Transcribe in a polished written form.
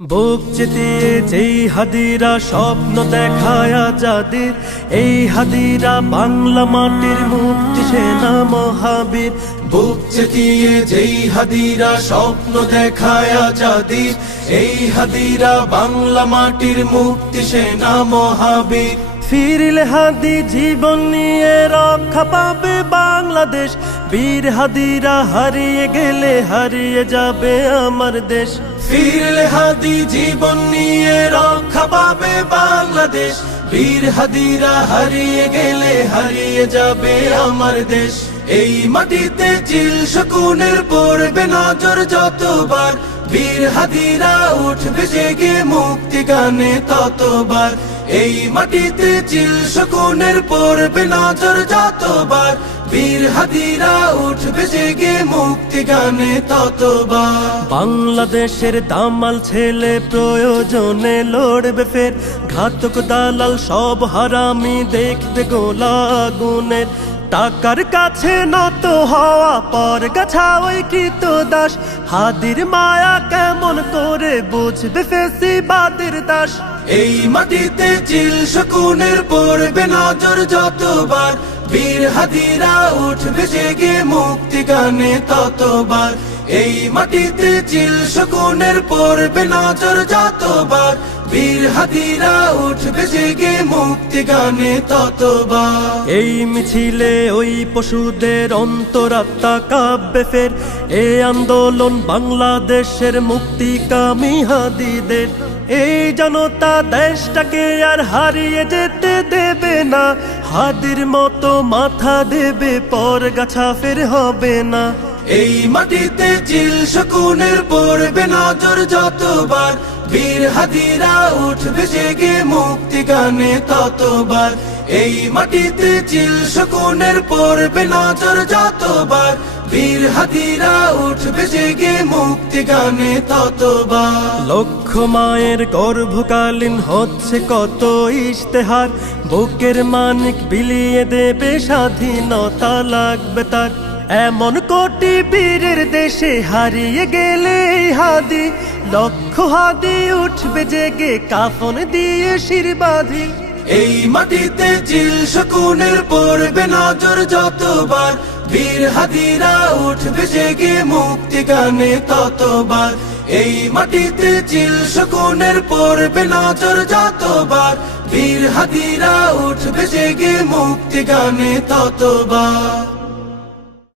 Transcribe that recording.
বুক চিতিয়ে যেই হাদিরা স্বপ্ন দেখায় আজাদির, এই হাদিরা বাংলা মাটির মুক্তি সেনা মহাবীর। বুক চিতিয়ে যেই হাদিরা স্বপ্ন দেখায় আজাদির, এই হাদিরা বাংলা মাটির মুক্তি সেনা মহাবীর। ফিরলে হাদি জীবন নিয়ে রক্ষা পাবে বাংলাদেশ, বীর হাদিরা হারিয়ে গেলে হারিয়ে যাবে আমার দেশ। ফিরলে হাদি জীবন নিয়ে রক্ষা পাবে বাংলাদেশ, বীর হাদিরা হারিয়ে গেলে হারিয়ে যাবে আমার দেশ। এই মাটিতে চিল শকুনের পড়বে নজর যতবার, বীর হাদিরা উঠবে জেগে মুক্তি গানে ততবার। এই মাটিতে চিল শকুনের পড়বে নজর যতবার, বীর হাদিরা উঠবে জেগে মুক্তি গানে ততবার। বাংলাদেশের দামাল ছেলে প্রয়োজনে লড়বে ফের, ঘাতক দালাল সব হারামি দেখবে গোলা আগুনের। টাকার কাছে নত হওয়া পর গাছা ওই কৃত দাস, হাদির মায়া কেমন করে বুঝবে ফেসিবাদের দাস। এই মাটিতে চিল শকুনের পড়বে নজর যতবার, বীর হাদিরা উঠবে জেগে মুক্তি গানে ততবার। এই মাটিতে চিল শকুনের পড়বে নজর যতবার, বীর হাদিরা উঠবে জেগে মুক্তি গানে ততবার। এই মিছিলে ওই পশুদের অন্তরাত্মা কাঁপবে ফের, এই আন্দোলন বাংলাদেশের মুক্তিকামী হাদিদের। এই জনতা দেশটাকে আর হারিয়ে যেতে দেবে না, হাদির মতো মাথা দেবে পর গাছা ফের হবে না। এই মাটিতে চিল শকুনের পড়বে নজর যতবার, বীর হাদিরা উঠবে জেগে মুক্তি গানে ততবার। এই মাটিতে চিল শকুনের পড়বে নজর যতবার, বীর হাদিরা উঠবে জেগে মুক্তি গানে ততবার। লক্ষ মায়ের গর্ভকালীন হচ্ছে কত ইশতেহার, বুকের মানিক বিলিয়ে দেবে স্বাধীনতা লাগবে তার। এমন কোটি বীরের দেশে হারিয়ে গেলে হাদি, লক্ষ হাদি উঠবে জেগে কাফন দিয়ে শির বাঁধি। এই মাটিতে চিল শকুনের পড়বে নজর যতবার, বীর হাদিরা উঠবে জেগে মুক্তি গানে ততবার। এই মাটিতে চিল শকুনের পড়বে নজর যতবার, বীর হাদিরা উঠবে জেগে মুক্তি গানে ততবার।